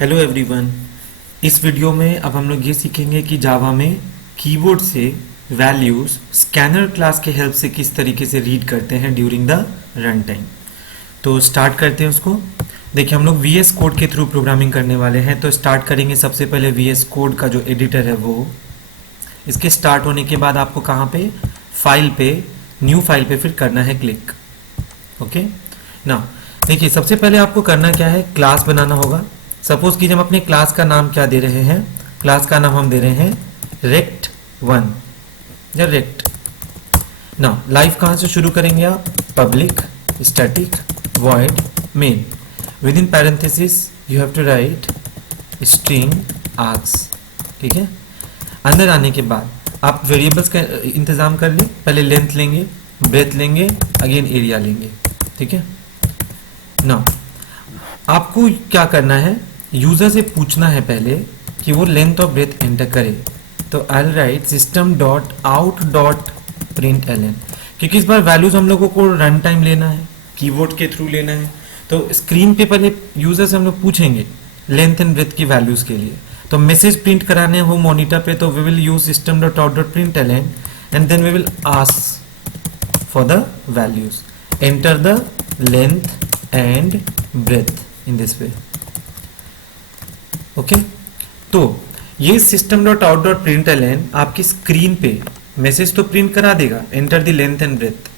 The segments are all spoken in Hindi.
Hello everyone. इस वीडियो में अब हम लोग ये सीखेंगे कि जावा में कीबोर्ड से वैल्यूज स्कैनर क्लास के हेल्प से किस तरीके से रीड करते हैं ड्यूरिंग द रन टाइम। तो स्टार्ट करते हैं उसको। देखिए, हम लोग वीएस कोड के थ्रू प्रोग्रामिंग करने वाले हैं। तो स्टार्ट करेंगे सबसे पहले वीएस कोड का जो एडिटर है वो। इसके स्टार्ट होने के बाद आपको कहाँ पे, फाइल पे, न्यू फाइल पे फिर करना है क्लिक। ओके ना। देखिए, सबसे पहले आपको करना क्या है, क्लास बनाना होगा। सपोज कीजिए हम अपने क्लास का नाम क्या दे रहे हैं, क्लास का नाम हम दे रहे हैं रेक्ट1 या रेक्ट। ना लाइफ कहाँ से शुरू करेंगे आप, public static void main, with in parenthesis you have to write string args. ठीक है। अंदर आने के बाद आप वेरिएबल्स का इंतजाम कर ली। पहले लेंथ लेंगे, ब्रेथ लेंगे, अगेन एरिया लेंगे। ठीक है ना। आपको क्या करना है, यूजर से पूछना है पहले कि वो लेंथ और ब्रेथ एंटर करे। तो I write system dot out dot print L N, क्योंकि इस बार वैल्यूज हम लोगों को रन टाइम लेना है, कीबोर्ड के थ्रू लेना है। तो स्क्रीन पे पहले यूजर से हम लोग पूछेंगे लेंथ एंड ब्रेथ की वैल्यूज के लिए। तो मैसेज प्रिंट कराने हो मॉनिटर पे, तो we will use system dot out dot print L N and then we will ask for the values, enter the length and breadth in this way. Okay. तो ये system dot out dot print L N आपकी स्क्रीन पे मैसेज तो प्रिंट करा देगा, enter the length and breadth.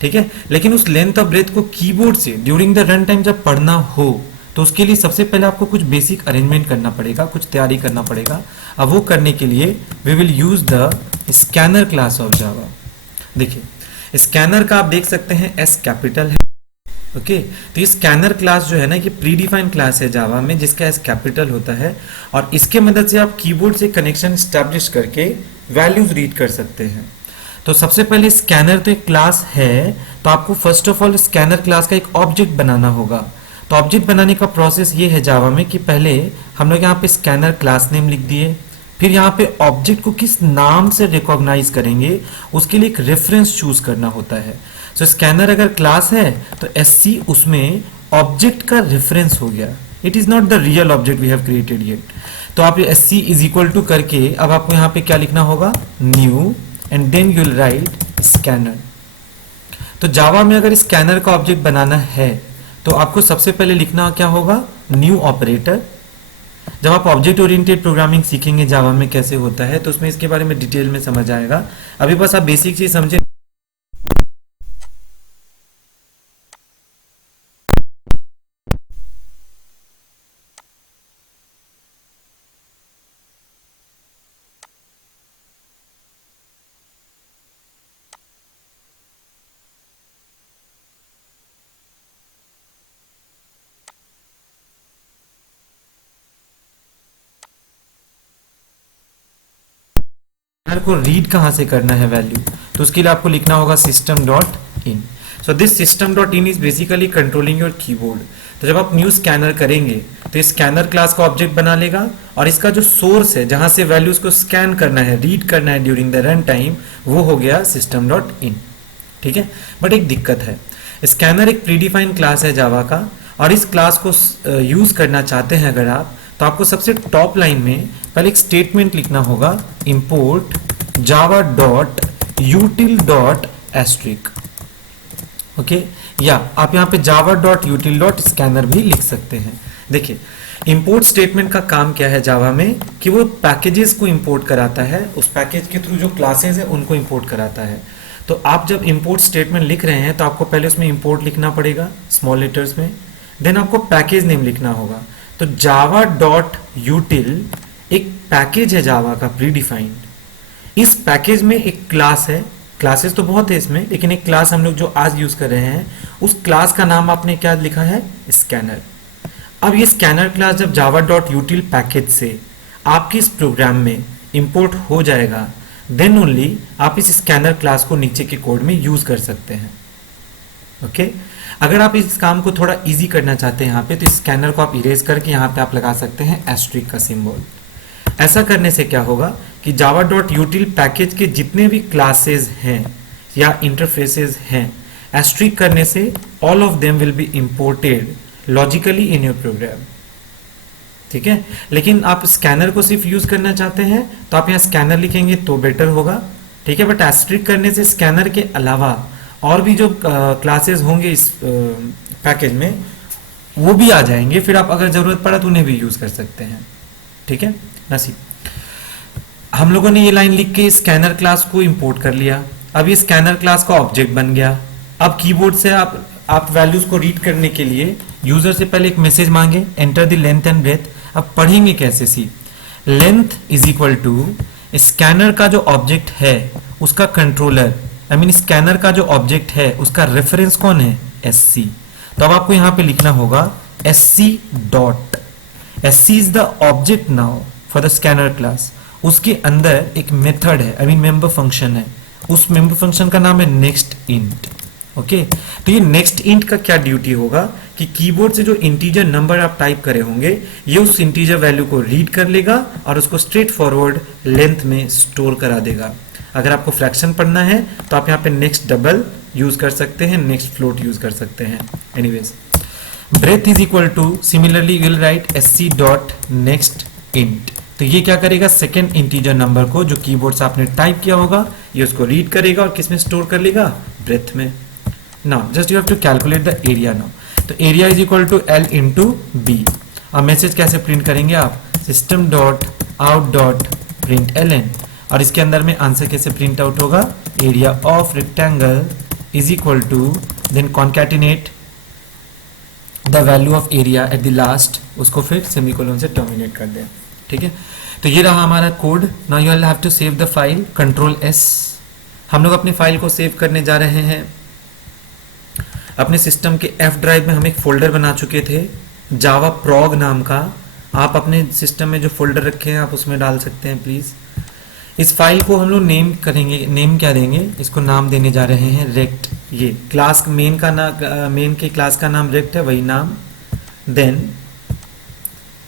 ठीक है। लेकिन उस लेंथ और ब्रेथ को कीबोर्ड से ड्यूरिंग द रन टाइम जब पढ़ना हो, तो उसके लिए सबसे पहले आपको कुछ बेसिक अरेंजमेंट करना पड़ेगा, कुछ तैयारी करना पड़ेगा। अब वो करने के लिए we will use the scanner class of Java. देखिए, स्कैनर का आप देख सकते हैं एस कैपिटल है। ओके तो ये स्कैनर क्लास जो है ना, ये प्री डिफाइंड क्लास है जावा में, जिसका एस कैपिटल होता है। और इसके मदद से आप कीबोर्ड से कनेक्शन स्टैब्लिश करके वैल्यूज रीड कर सकते हैं। तो सबसे पहले स्कैनर तो एक क्लास है, तो आपको first of all scanner class का एक ऑब्जेक्ट बनाना होगा। तो ऑब्जेक्ट बनाने का प्रोसेस ये है जावा में कि पहले हम लोग यहाँ पे स्कैनर क्लास नेम लिख दिए, फिर यहाँ पे ऑब्जेक्ट को किस नाम से रिकॉग्नाइज करेंगे उसके लिए एक रेफरेंस चूज करना होता है। सो स्कैनर अगर क्लास है तो एससी उसमें ऑब्जेक्ट का रेफरेंस हो गया। It is not the real object we have created yet. तो आप एससी इज इक्वल टू करके अब आपको यहाँ पे क्या लिखना होगा, new, and then you will write scanner. तो जावा में अगर स्कैनर का ऑब्जेक्ट बनाना है तो आपको सबसे पहले लिखना क्या होगा, न्यू ऑपरेटर। जब आप ऑब्जेक्ट ओरिएंटेड प्रोग्रामिंग सीखेंगे जावा में कैसे होता है, तो उसमें इसके बारे में डिटेल में समझ आएगा। अभी बस आप बेसिक चीज समझे। को रीड कहां से करना है वैल्यू, तो उसके लिए आपको लिखना होगा system dot in. So this system dot in is basically controlling your keyboard. तो जब आप न्यू स्कैनर करेंगे तो इस स्कैनर क्लास का ऑब्जेक्ट बना लेगा, और इसका जो सोर्स है जहां से वैल्यूज को स्कैन करना है, रीड करना है ड्यूरिंग द रन टाइम, वो हो गया सिस्टम डॉट इन। ठीक है। बट एक दिक्कत है, स्कैनर एक प्रीडिफाइंड क्लास है जावा का, और इस क्लास को यूज करना चाहते हैं अगर आप, तो आपको सबसे टॉप लाइन में पहले एक स्टेटमेंट लिखना होगा, import Java dot util dot asterisk. Okay, या आप यहाँ पे Java dot util dot scanner भी लिख सकते हैं। देखिए, इंपोर्ट स्टेटमेंट का काम क्या है जावा में, कि वो पैकेजेस को इंपोर्ट कराता है, उस पैकेज के थ्रू जो क्लासेस है उनको इंपोर्ट कराता है। तो आप जब इंपोर्ट स्टेटमेंट लिख रहे हैं तो आपको पहले उसमें इंपोर्ट लिखना पड़ेगा स्मॉल लेटर्स में, देन आपको पैकेज नेम लिखना होगा। तो जावा डॉट यूटिल एक पैकेज है जावा का प्री डिफाइंड। इस पैकेज में एक क्लास है, क्लासेस तो बहुत है इसमें, लेकिन एक क्लास हम लोग जो आज यूज कर रहे हैं, उस क्लास का नाम आपने क्या लिखा है, स्कैनर। अब ये स्कैनर क्लास जब जावा डॉट यूटिल पैकेज से आपके इस प्रोग्राम में इंपोर्ट हो जाएगा, देन ओनली आप इस स्कैनर क्लास को नीचे के कोड में यूज कर सकते हैं। ओके। अगर आप इस काम को थोड़ा इजी करना चाहते हैं यहाँ पे, तो इस स्कैनर को आप इरेज करके यहाँ पे आप लगा सकते हैं एस्ट्रिक का सिंबल। ऐसा करने से क्या होगा कि जावा डॉट यूटिल पैकेज के जितने भी क्लासेस हैं या इंटरफेसेस हैं, एस्ट्रिक करने से all of them will be imported logically in your program. ठीक है। लेकिन आप स्कैनर को सिर्फ यूज करना चाहते हैं तो आप यहाँ स्कैनर लिखेंगे तो बेटर होगा, ठीक है। बट एस्ट्रिक करने से स्कैनर के अलावा और भी जो क्लासेस होंगे इस पैकेज में वो भी आ जाएंगे, फिर आप अगर जरूरत पड़ा तो उन्हें भी यूज कर सकते हैं, ठीक है। नसीब हम लोगों ने ये लाइन लिख के स्कैनर क्लास को इंपोर्ट कर लिया। अब ये स्कैनर क्लास का ऑब्जेक्ट बन गया। अब कीबोर्ड से आप वैल्यूज को रीड करने के लिए यूजर से पहले एक मैसेज मांगे, enter the length and breadth. अब पढ़ेंगे कैसे? See length is equal to scanner का जो ऑब्जेक्ट है उसका कंट्रोलर, आई मीन स्कैनर का जो ऑब्जेक्ट है उसका रेफरेंस कौन है? SC। तो अब आपको यहां पे लिखना होगा SC dot, SC is the object now for the scanner class. उसके अंदर एक मेथड है, आई मीन मेंबर फंक्शन है, उस मेंबर फंक्शन का नाम है नेक्स्ट इंट। ओके, तो ये नेक्स्ट इंट का क्या ड्यूटी होगा कि कीबोर्ड से जो इंटीजर नंबर आप टाइप करे होंगे ये उस इंटीजर वैल्यू को रीड कर लेगा और उसको स्ट्रेट फॉरवर्ड लेंथ में स्टोर करा देगा। अगर आपको फ्रैक्शन पढ़ना है तो आप यहाँ पे नेक्स्ट डबल यूज कर सकते हैं, नेक्स्ट फ्लोट यूज कर सकते हैं। Anyways, breadth is equal to similarly you will write SC dot next int. तो ये क्या करेगा? सेकेंड इंटीजर नंबर को जो कीबोर्ड से आपने टाइप किया होगा ये उसको रीड करेगा और किस में स्टोर कर लेगा? ब्रेथ में। Now just you have to calculate the area now. तो area is equal to L into B. अब मैसेज कैसे प्रिंट करेंगे आप? System dot out dot print LN, और इसके अंदर में आंसर कैसे प्रिंट आउट होगा? Area of rectangle is equal to, then concatenate the value of area at the last, उसको फिर सेमीकोलन से टर्मिनेट कर दें, ठीक है। तो ये रहा हमारा code. Now you will have to save the file, control S। हम लोग अपनी फाइल को सेव करने जा रहे हैं। अपने सिस्टम के F ड्राइव में हम एक फोल्डर बना चुके थे जावा प्रोग नाम का। आप अपने सिस्टम में जो फोल्डर रखे हैं आप उसमें डाल सकते हैं प्लीज। इस फाइल को हम लोग नेम करेंगे। नेम क्या देंगे? इसको नाम देने जा रहे हैं रेक्ट। ये क्लास मेन का नाम, मेन के क्लास का नाम रेक्ट है, वही नाम। देन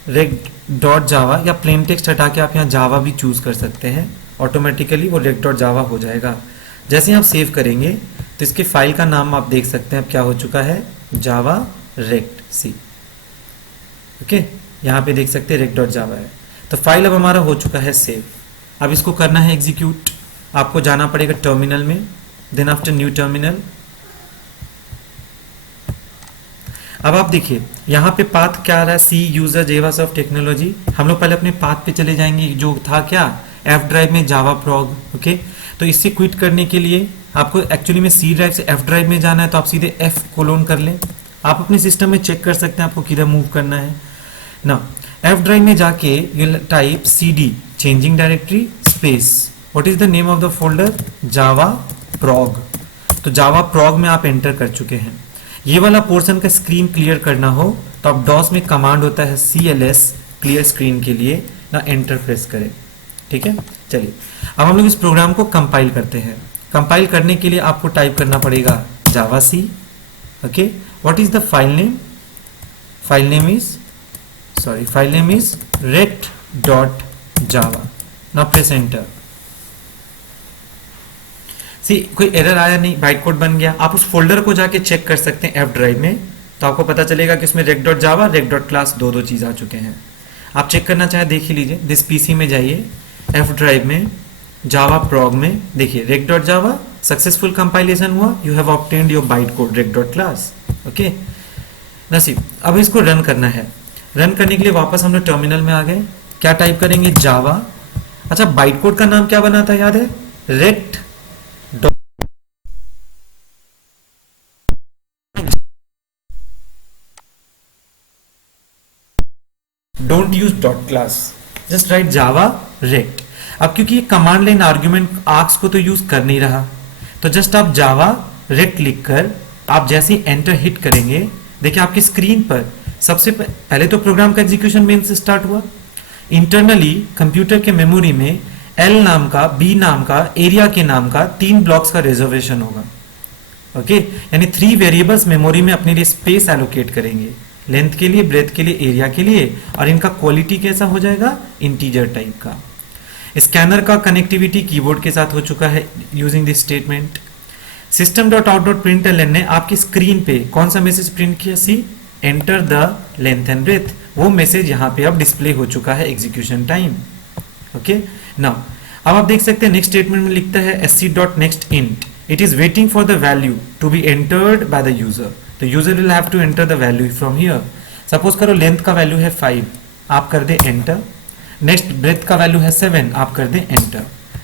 रेक्ट डॉट जावा, या प्लेन टेक्स्ट हटा के आप यहाँ जावा भी चूज कर सकते हैं, ऑटोमेटिकली वो रेक्ट डॉट जावा हो जाएगा। जैसे ही आप सेव करेंगे तो इसके फाइल का नाम आप देख सकते हैं अब क्या हो चुका है? जावा रेक्ट सी। ओके, यहाँ पे देख सकते हैं रेक्ट डॉट जावा है। तो फाइल अब हमारा हो चुका है सेव। अब इसको करना है एग्जीक्यूट। आपको जाना पड़ेगा टर्मिनल में, देन आफ्टर न्यू टर्मिनल। अब आप देखिए यहाँ पे पाथ क्या आ रहा है? सी यूजर जेवासॉफ्ट टेक्नोलॉजी। हम लोग पहले अपने पाथ पे चले जाएंगे जो था क्या? F ड्राइव में जावा प्रोग। ओके, तो इससे क्विट करने के लिए आपको एक्चुअली में सी ड्राइव से F ड्राइव में जाना है, तो आप सीधे F कोलोन कर लें। आप अपने सिस्टम में चेक कर सकते हैं आपको किधर मूव करना है ना। F ड्राइव में जाके you type CD changing directory space, what is the name of the folder? Java prog. तो जावा प्रोग में आप एंटर कर चुके हैं। ये वाला पोर्शन का स्क्रीन क्लियर करना हो तो आप डॉस में कमांड होता है CLS क्लियर स्क्रीन के लिए ना, एंटर प्रेस करें, ठीक है। चलिए अब हम लोग इस प्रोग्राम को कंपाइल करते हैं। कंपाइल करने के लिए आपको टाइप करना पड़ेगा Java C. Okay, what is the file name? File name is rect dot Java. Now press enter. See कोई एरर आया नहीं, बाइट कोड बन गया। आप उस फोल्डर को जाके चेक कर सकते हैं F ड्राइव में, तो आपको पता चलेगा कि उसमें rect डॉट जावा, rect डॉट क्लास दो चीज आ चुके हैं। आप चेक करना चाहे देख ही लीजिए। दिस पीसी में जाइए, F ड्राइव में जावा प्रोग में देखिए rect dot Java successful compilation हुआ, you have obtained your byte code rect dot class. Okay Naseeb, अब इसको रन करना है। रन करने के लिए वापस हम लोग टर्मिनल में आ गए। क्या टाइप करेंगे? जावा। अच्छा, बाइट कोड का नाम क्या बना था याद है? rect don't use dot class, just right Java rect। अब क्योंकि ये कमांड लाइन आर्ग्यूमेंट आर्क्स को तो यूज कर नहीं रहा, तो जस्ट आप जावा rect लिखकर आप जैसे एंटर हिट करेंगे, देखिए आपकी स्क्रीन पर सबसे पहले तो प्रोग्राम का एग्जीक्यूशन मेन से स्टार्ट हुआ। इंटरनली कंप्यूटर के मेमोरी में L नाम का, B नाम का, एरिया के नाम का 3 ब्लॉक्स का रिजर्वेशन होगा। ओके, यानी 3 वेरिएबल्स मेमोरी में अपने लिए स्पेस एलोकेट करेंगे, लेंथ के लिए, ब्रेथ के लिए, एरिया के लिए, और इनका क्वालिटी कैसा हो जाएगा? इंटीजर टाइप का। स्कैनर का कनेक्टिविटी कीबोर्ड के साथ हो चुका है यूजिंग दिस स्टेटमेंट। system.out.println ने आपकी स्क्रीन पे कौन सा मैसेज प्रिंट किया? See enter the length and breadth, वो मैसेज यहाँ पे अब डिस्प्ले हो चुका है एग्जीक्यूशन टाइम। ओके नाउ अब आप देख सकते हैं नेक्स्ट स्टेटमेंट में लिखता है sc dot next int, it is waiting for the value to be entered by the user, तो user will have to enter the value from here. Suppose करो लेंथ का वैल्यू है 5, आप कर दे एंटर, नेक्स्ट ब्रेथ का वैल्यू है 7, आप कर दे एंटर।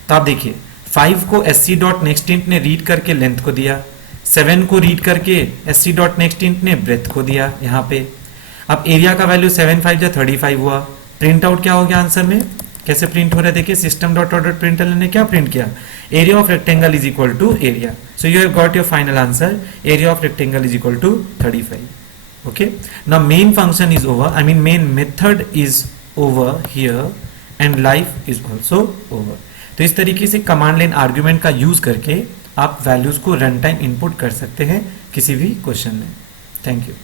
तो आप देखिए 5 को sc डॉट नेक्स्ट इंट ने रीड करके लेंथ को दिया, 7 को रीड करके sc डॉट नेक्स्ट इंट ने ब्रेथ को दिया यहाँ पे। अब एरिया का वैल्यू 7 5 जा 35 हुआ, प्रिंट आउट क्या हो गया आंसर में, कैसे प्रिंट हो रहा है देखिए, system dot out dot println ने क्या प्रिंट किया, area of rectangle is equal to area. So you have got your final answer, area of rectangle is equal to 35। okay, now main function is over, I mean main method is over here and life is also over। तो इस तरीके से कमांड लाइन आर्ग्यूमेंट का यूज करके आप वैल्यूज को रन टाइम इनपुट कर सकते हैं किसी भी क्वेश्चन में। Thank you.